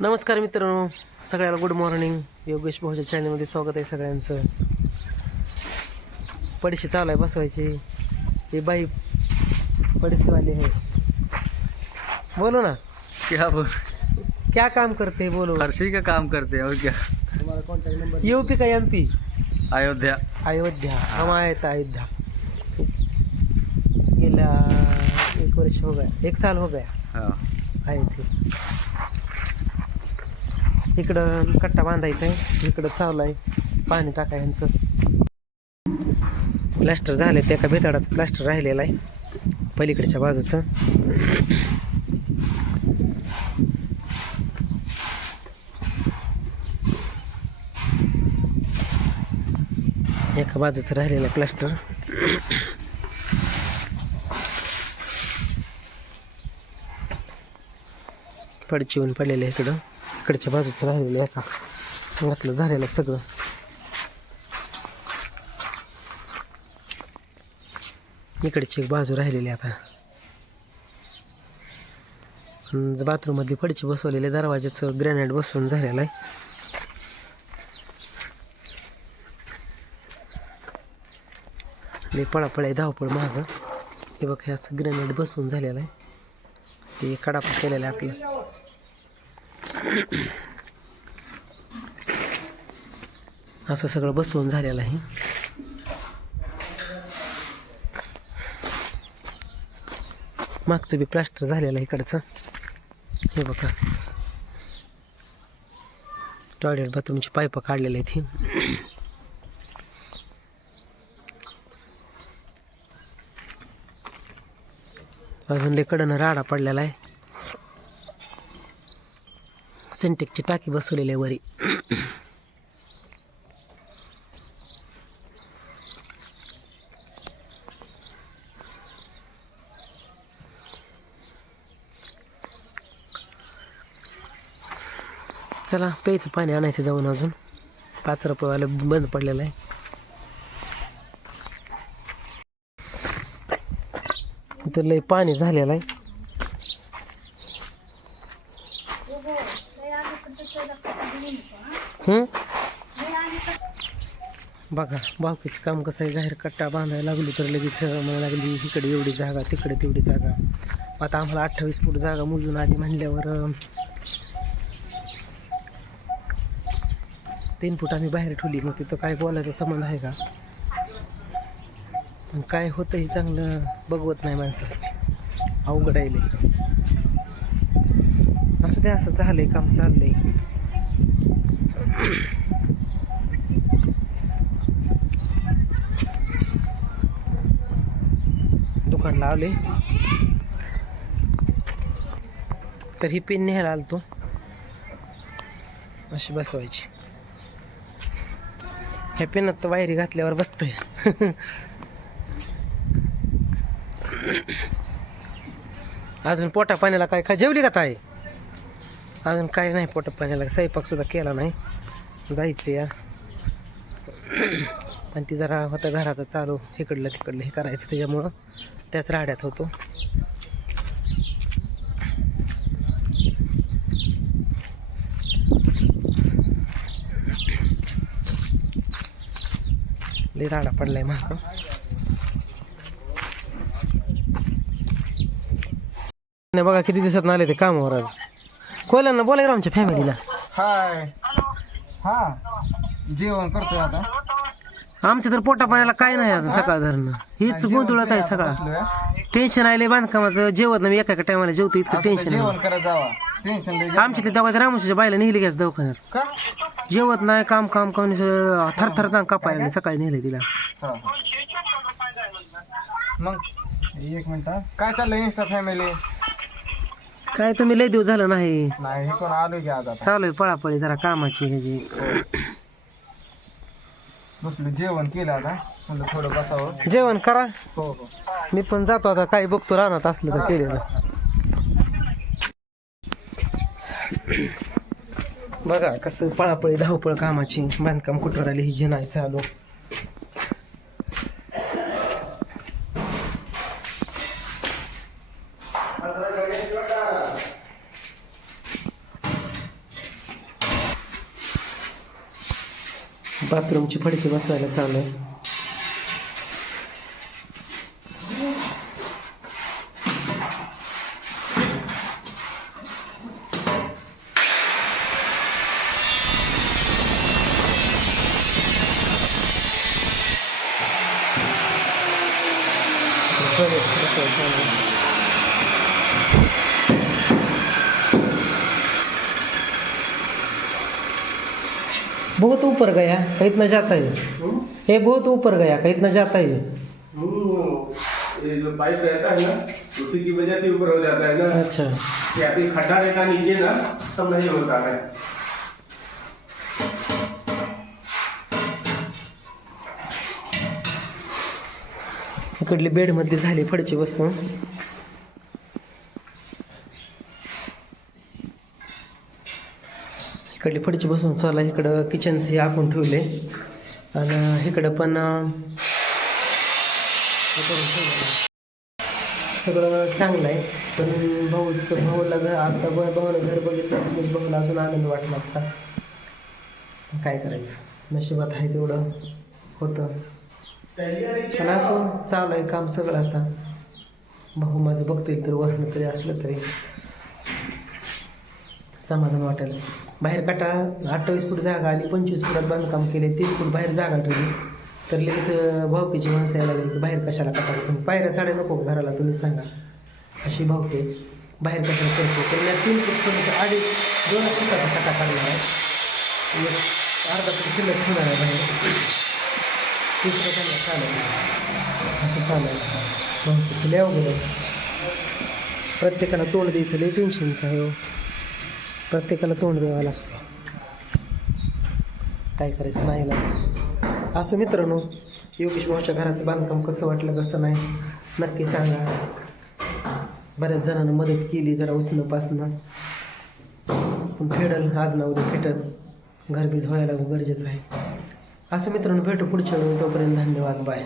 नमस्कार मित्रांनो, सगळ्याला गुड मॉर्निंग. योगेश भाऊच्या चॅनलमध्ये स्वागत आहे सगळ्यांचं. पडशी चालू आहे बसवायची. ही बाई पडशीवाली आहे. बोलो ना, क्या बोल क्या काम करते बोलो. फर्शी का काम करते हैं और क्या. तुम्हारा कॉन्टैक्ट नंबर यूपी का एमपी अयोध्या. अयोध्या. हम आए थे अयोध्या. गेला 1 वर्ष हो गया, 1 साल हो गया हाँ. आहे ते. इकडं कट्टा बांधायचा आहे, इकडं चालू आहे पाणी टाकायचं. प्लास्टर झाले, त्या एका भिताडाचं प्लास्टर राहिलेलं आहे पलीकडच्या बाजूचं. एका बाजूचं राहिलेलं आहे प्लास्टर. पडचिवून पडलेलं आहे इकडं. इकडच्या बाजूचं राहिलेलं एका घातलं झालेलं आहे सगळं. इकडची एक बाजू राहिलेली आता. बाथरूम मधली पडची बसवलेले, दरवाजाचं ग्रॅनाइट बसवून झालेलं आहे. पळापळ आहे, धावपळ महाग. हे बघ, हे असं ग्रॅनाइट बसवून झालेलं आहे. ते कडापा केलेलं आहे आपलं. असं सगळं बसवून झालेलं आहे. मागचं बी प्लास्टर झालेलं आहे इकडचं. हे बघा, टॉयलेट बाथरूमची पाईप काढलेली आहेत ही. अजून लेकडनं राडा पडलेला आहे. सिंटेक्सची टाकी बसवलेली आहे वरी. चला, प्यायचं पाणी आणायचं जाऊन. अजून 5 रुपयेवालं बंद पडलेलं आहे. इथं लय पाणी झालेलं आहे. बघा बाकीचं काम कसं आहे. बाहेर कट्टा बांधायला लागलो तर लगेच मला लागली इकडे एवढी जागा, तिकडे तेवढी जागा. आता आम्हाला 28 फूट जागा मोजून आली म्हणल्यावर 3 फूट आम्ही बाहेर ठेवली. मग तिथं काय बोलायचा संबंध आहे का? पण काय होतं हे चांगलं बघवत नाही माणसाचं. अवघड आहे लय. असं ते असं झालंय, काम चाललंय. दुकान लावले तर ही पेन न्यायला आलतो. अशी बसवायची. ह्या पेनात तर वायरी घातल्यावर बसतोय. अजून पोटा पाण्याला काय जेवली का ताई? अजून काय नाही पोटा पाण्याला. स्वयंपाक सुद्धा केला नाही. जायचं या. पण ती जरा होतं घराचं चालू, इकडलं तिकडलं हे करायचं, त्याच्यामुळं त्याच राड्यात होतो. लय राडा पडलाय महाग. बघा किती दिवसात आले ते कामावर. आज कोयलांना बोलाय आमच्या फॅमिलीला. हाय. हा, जेवण करतोय आता. आमच्या तर पोटा पाण्याला काय नाही अजून सकाळ धरणं. हीच गोंधळच आहे सगळा. टेन्शन आले बांधकामाचं. जेवत नाही, एका टायमाला जेवतो. इतकं टेन्शन जेवण करा जावा. टेन्शन आमच्या ते दवाच्या रामोशीच्या बायला नेली घ्यायचं दवाखान्यात. का? जेवत नाही, काम काम काम थरथर चांग कापायला. सकाळी नेले तिला. मग 1 मिनिट. काय चाललंय इंस्टा फॅमिली? काय तुम्ही लय दिवस झालं नाही. नाही, कोण आलो की आता. चालू आहे पळापळी जरा कामाची ह्याची. बसलो, जेवण केलं आता. म्हणलं थोडं बसावं. जेवण करा. हो हो. मी पण जातो आता. काही बघतो रानात असलं तर केलेलं. बघा कसं पळापळी धावपळ कामाची. बांधकाम कुठवर आली ही जिनाय चालू. बाथरूमची फडशी बसवायला चालू आहे. बहुत ऊपर गया कहीं इतना जाता है ये बहुत ऊपर गया कहीं इतना जाता है ये जो पाइप रहता है ना उसी की वजह से ऊपर हो जाता है ना. अच्छा या फिर खड्डा रहता नीचे ना तब नहीं होता है. इकडली बेड मधली झाली फडची बसून. इकडली फडची बसून चला इकडं किचनचं हे आपण ठेवले आणि इकडं पण सगळं चांगलं आहे. पण भाऊला आता भाऊनं घर बघितलं असतं म्हणजे भाऊला अजून आनंद वाटला असता. काय करायचं नशिबात आहे तेवढं होतं. पण असं चालू आहे काम सगळं. आता भाऊ माझं बघतील तर वरण तरी असलं तरी समाधान वाटेल. बाहेर काटा 28 फूट जागा आली, 25 फुटात बांधकाम केले, 3 फूट बाहेर जागा ठेवली तर लगेच भावकीची माणसं यायला लागली की बाहेर कशाला काटा तुम्ही पायऱ्या चाड्या नको घराला तुम्ही सांगा. अशी भावके बाहेर कशाला करतो तर या 3 फूट सोडून 2 फुटाचा काटा काढणार आहे. अर्धा फूट शिल्लक ठेवणार आहे बाहेर. 30 रुपयांना चालेल असं चालू आहे. भावकीचं लय अवघड आहे. प्रत्येकाला तोंड द्यायचं लय टेन्शनचं आहे हो. प्रत्येकाला तोंड द्यावं लागतं. काय करायचं नाही लागतं. असं मित्रांनो योगेश भाऊच्या घराचं बांधकाम कसं वाटलं कसं नाही नक्की सांगा. बऱ्याच जणांना मदत केली जरा उसणं पासणं पण फेडल आज ना उद्या फेटल. घरबीज व्हायला गरजेचं आहे. असं मित्रांनो भेटू पुढच्या वेळी. तोपर्यंत धन्यवाद. बाय.